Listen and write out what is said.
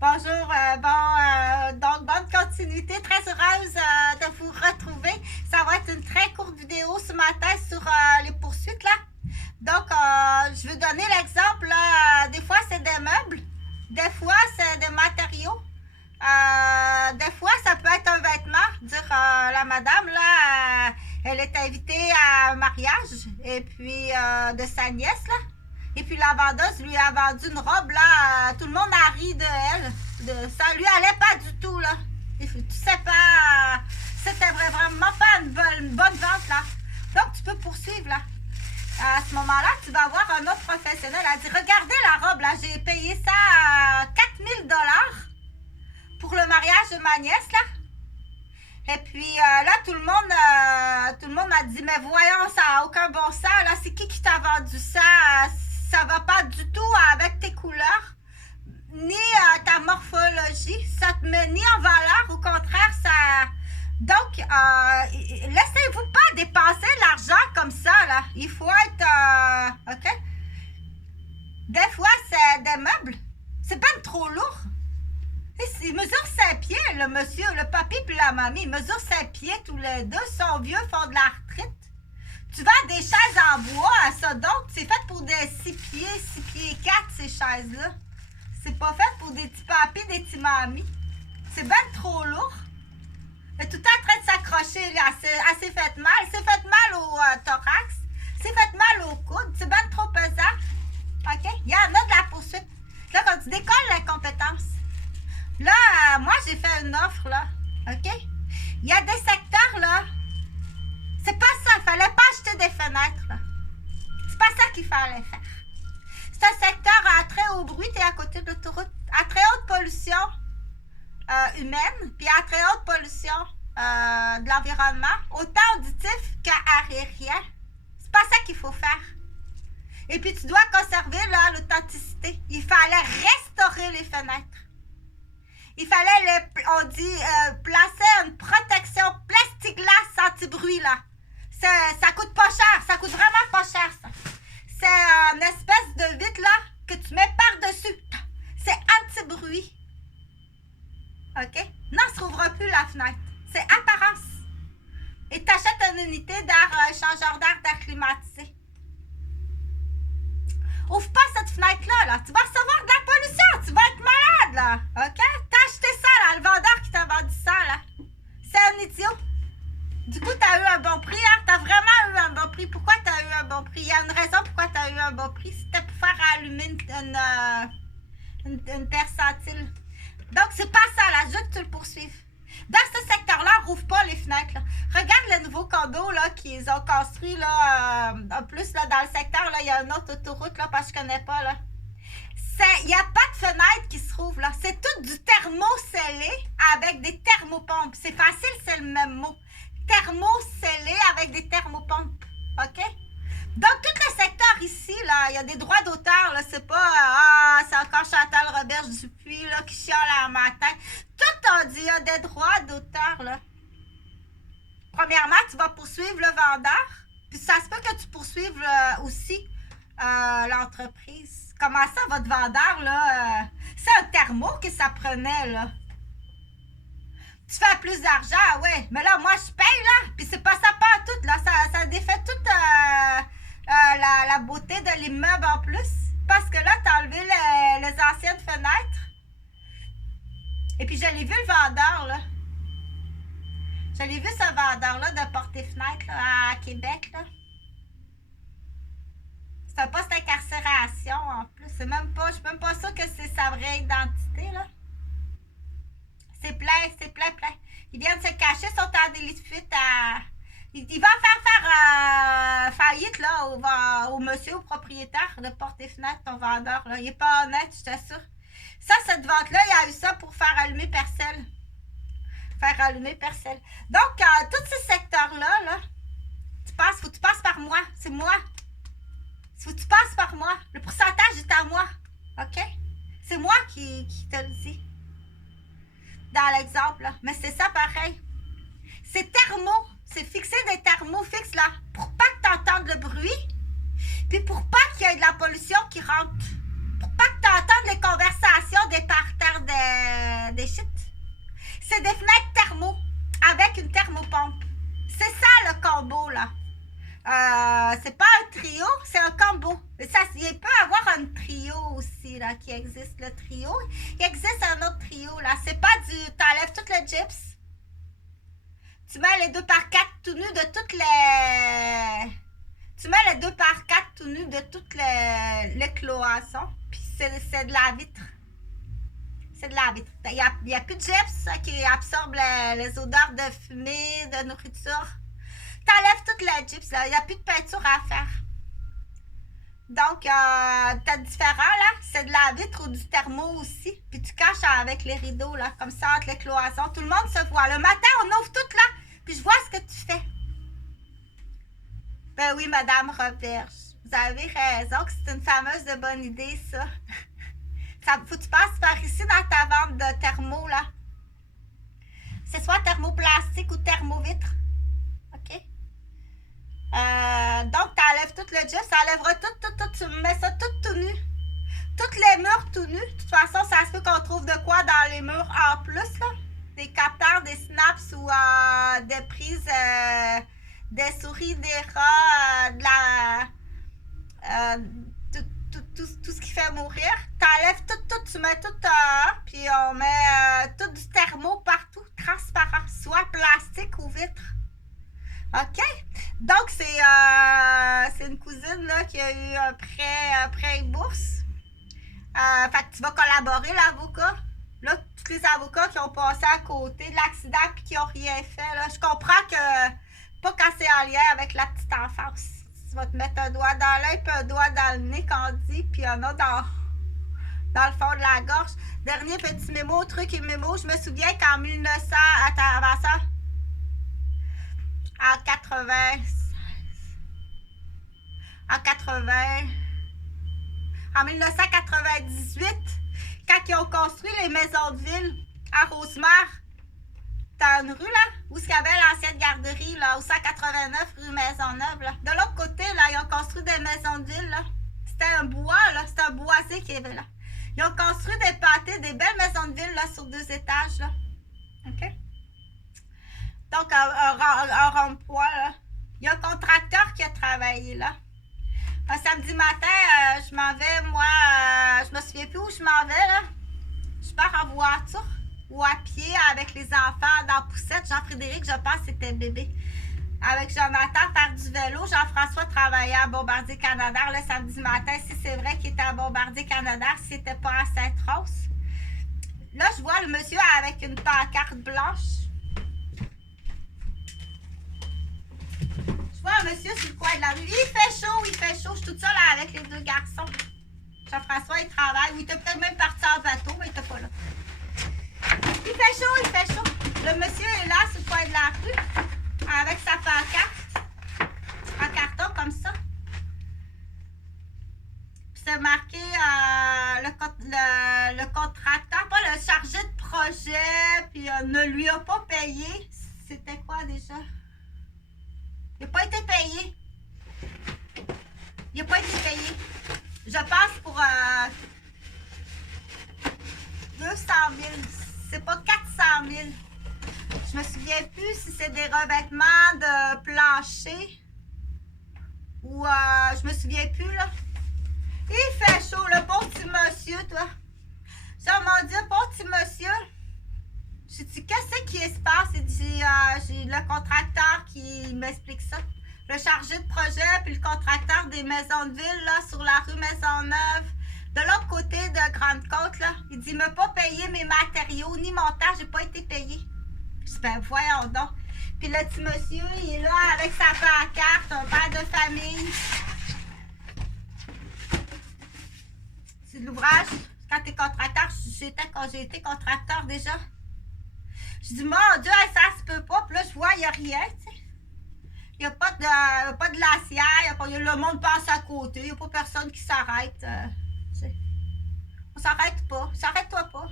Bonjour, donc bonne continuité, très heureuse de vous retrouver. Ça va être une très courte vidéo ce matin sur les poursuites là. Donc, je vais donner l'exemple, des fois c'est des meubles, des fois c'est des matériaux, des fois ça peut être un vêtement, dire la madame là, elle est invitée à un mariage, et puis de sa nièce là. Et puis la vendeuse lui a vendu une robe, là, tout le monde a ri de elle. Ça lui allait pas du tout, là. Tu sais pas, c'était vraiment pas une bonne vente, là. Donc tu peux poursuivre, là. À ce moment-là, tu vas avoir un autre professionnel. Elle dit, regardez la robe, là, j'ai payé ça à 4000 $ pour le mariage de ma nièce, là. Et puis là, tout le monde m'a dit, mais voyons, ça n'a aucun bon sens, là. C'est qui t'a vendu ça? Ça va pas du tout avec tes couleurs, ni ta morphologie. Ça te met ni en valeur, au contraire, ça... Donc, laissez-vous pas dépenser l'argent comme ça, là. Il faut être... OK? Des fois, c'est des meubles. C'est pas trop lourd. Il mesure 5 pieds, le monsieur, le papy puis la mamie. Ils mesurent 5 pieds tous les deux. Ils sont vieux, font de la retraite. Tu vends des chaises en bois, ça, donc c'est fait pour des 6 pieds 4, ces chaises-là. C'est pas fait pour des petits papis, des petits mamies. C'est bien trop lourd. Elle est tout le temps en train de s'accrocher, là. Elle s'est fait mal. Elle s'est fait mal au thorax. Elle s'est fait mal au coude. C'est bien trop pesant. OK? Il y en a de la poursuite. Là, quand tu décolles l'incompétence. Là, moi, j'ai fait une offre, là. OK? Il y a des secteurs, là. C'est pas ça, il fallait pas acheter des fenêtres, là. C'est pas ça qu'il fallait faire. C'est un secteur à très haut bruit, t'es à côté de l'autoroute, à très haute pollution humaine, puis à très haute pollution de l'environnement, autant auditif qu'aérien. C'est pas ça qu'il faut faire. Et puis tu dois conserver là l'authenticité. Il fallait restaurer les fenêtres. Il fallait, placer une protection plexiglas anti-bruit, là. Ça coûte pas cher. Ça coûte vraiment pas cher, ça. C'est une espèce de vitre, là, que tu mets par-dessus. C'est anti-bruit. OK? Non, ça ne s'ouvrira plus la fenêtre. C'est apparence. Et tu achètes une unité d'air, changeur d'air climatisé. Ouvre pas cette fenêtre-là, là. Tu vas recevoir de la pollution. Tu vas être malade, là. OK? T'as acheté ça, là. Le vendeur qui t'a vendu ça, là. C'est un idiot. Du coup, t'as eu un bon prix, hein? T'as vraiment eu un bon prix. Pourquoi t'as eu un bon prix? Il y a une raison pourquoi t'as eu un bon prix. C'était pour faire allumer une percentile. Donc, c'est pas ça, là. Je veux que tu le poursuives. Dans ce secteur-là, rouvre pas les fenêtres, là. Regarde le nouveau condo, là, qu'ils ont construit, là, en plus, là, dans le secteur, là, il y a une autre autoroute, là, parce que je connais pas, là. Il n'y a pas de fenêtre qui se rouvre, là. C'est tout du thermocellé avec des thermopompes. C'est facile, c'est le même mot. Thermocellé avec des thermopompes. OK? Donc, tout le secteur ici, là, il y a des droits d'auteur, là. C'est pas, c'est encore Chantal Roberge-Dupuis, là, qui chiale à matin. Tout on dit, il y a des droits d'auteur, là. Premièrement, tu vas poursuivre le vendeur. Puis ça se peut que tu poursuives aussi l'entreprise. Comment ça, votre vendeur, là? C'est un thermo que ça prenait, là. Tu fais plus d'argent, ouais. Mais là, moi, je paye, là. Puis c'est pas ça, pas tout, là. Ça défait toute la beauté de l'immeuble en plus. Parce que là, t'as enlevé les anciennes fenêtres. Et puis, je l'ai vu, le vendeur, là. Je l'ai vu, ce vendeur-là, de porter-fenêtre, là, à Québec, là. C'est un poste d'incarcération, en plus. Je suis même pas sûre que c'est sa vraie identité, là. C'est plein. Ils viennent se cacher, sont en délit de fuite à... Il va faire faillite, là, au monsieur, au propriétaire de porte-fenêtre, ton vendeur, là. Il est pas honnête, je t'assure. Ça, cette vente-là, il a eu ça pour faire allumer Percel. Donc, tous ces secteurs-là, là, faut que tu passes par moi. C'est moi. Faut que tu passes par moi. Le pourcentage est à moi. OK? C'est moi qui te le dis. Dans l'exemple, là. Mais c'est ça pareil. C'est thermo. C'est fixer des thermos fixes, là. Pour pas que tu entendes le bruit. Puis pour pas qu'il y ait de la pollution qui rentre. Pour pas que tu entendes les conversations des parterres des chutes. C'est des fenêtres thermo avec une thermopompe. C'est ça le combo, là. C'est pas un trio, c'est un combo. Ça, il peut y avoir un trio aussi, là, qui existe, le trio. Il existe un autre trio, là. C'est pas du... T'enlèves tout le gyps. Tu mets les 2x4 tout nus de toutes les... Tu mets les 2x4 tout nus de toutes les cloisons. Puis c'est de la vitre. C'est de la vitre. Il n'y a plus de gyps qui absorbe les odeurs de fumée, de nourriture. T'enlèves toutes les gyps, là. Il n'y a plus de peinture à faire. Donc, t'as différent, là. C'est de la vitre ou du thermo aussi. Puis tu caches avec les rideaux, là, comme ça, entre les cloisons. Tout le monde se voit. Le matin, on ouvre tout, là. Puis je vois ce que tu fais. Ben oui, Madame Roberge. Vous avez raison que c'est une fameuse de bonne idée, ça. Faut que tu passes par ici dans ta vente de thermo, là. C'est soit thermoplastique ou thermovitre. OK? Donc, tu enlèves tout le gyps, ça enlèvera tout, tu mets ça tout nu. Toutes les murs tout nus. De toute façon, ça se peut qu'on trouve de quoi dans les murs en plus, là. Des capteurs, des snaps ou des prises, des souris, des rats, de la... tout ce qui fait mourir. T'enlèves tout, tu mets tout puis on met tout du thermo partout, transparent, soit plastique ou vitre. OK? Donc, c'est une cousine là, qui a eu un prêt bourse. Fait que tu vas collaborer, l'avocat. Là, tous les avocats qui ont passé à côté de l'accident et qui n'ont rien fait. Là, je comprends que, pas quand c'est en lien avec la petite enfance. Tu vas te mettre un doigt dans l'œil puis un doigt dans le nez, qu'on dit, puis un autre dans le fond de la gorge. Dernier petit mémo, truc et mémo. Je me souviens qu'en 1900, attends, avant ça, en 1998, quand ils ont construit les maisons de ville à Rosemère, t'as une rue là, où il y avait l'ancienne garderie, là, au 189 rue Maisonneuve, là. De l'autre côté, là, ils ont construit des maisons de ville, là. C'était un bois, là, c'était un boisé qui avait là. Ils ont construit des pâtés, des belles maisons de ville, là, sur 2 étages, là. OK? Donc, un rond-point, là. Il y a un contracteur qui a travaillé, là. Un samedi matin, je m'en vais, moi, je me souviens plus où je m'en vais, là. Je pars en voiture ou à pied avec les enfants dans la poussette. Jean-Frédéric, je pense, c'était bébé. Avec Jonathan, faire du vélo. Jean-François travaillait à Bombardier-Canada le samedi matin. Si c'est vrai qu'il était à Bombardier-Canada, si c'était pas à Sainte-Rose. Là, je vois le monsieur avec une pancarte blanche. Je vois un monsieur sur le coin de la rue. Il fait chaud. Je suis toute seule avec les 2 garçons. Jean-François, il travaille. Ou il était peut-être même parti en bateau, mais il était pas là. Il fait chaud. Le monsieur est là sur le coin de la rue avec sa pancarte en carton comme ça. Puis c'est marqué le contracteur, pas le chargé de projet, puis ne lui a pas payé. C'était quoi déjà? Il n'a pas été payé. Je pense pour 200 000. C'est pas 400 000. Je me souviens plus si c'est des revêtements de plancher ou je me souviens plus là. Il fait chaud, le bon petit monsieur, toi. Oh mon Dieu, bon petit monsieur. J'ai dit, qu'est-ce qui se passe? J'ai le contracteur qui m'explique ça. Le chargé de projet, puis le contracteur des maisons de ville, là, sur la rue Maisonneuve. De l'autre côté de Grande-Côte, là, il dit, il m'a pas payé mes matériaux, ni mon temps, j'ai pas été payé. Je dis, ben voyons donc. Puis le petit monsieur, il est là avec sa pancarte, un père de famille. C'est de l'ouvrage. Quand t'es contracteur, quand j'ai été contracteur déjà. Je dis, mon Dieu, ça se peut pas. Puis là, je vois, il n'y a rien, tu sais. Il n'y a pas de glacière, le monde passe à côté, il n'y a pas personne qui s'arrête. On s'arrête pas. S'arrête-toi pas.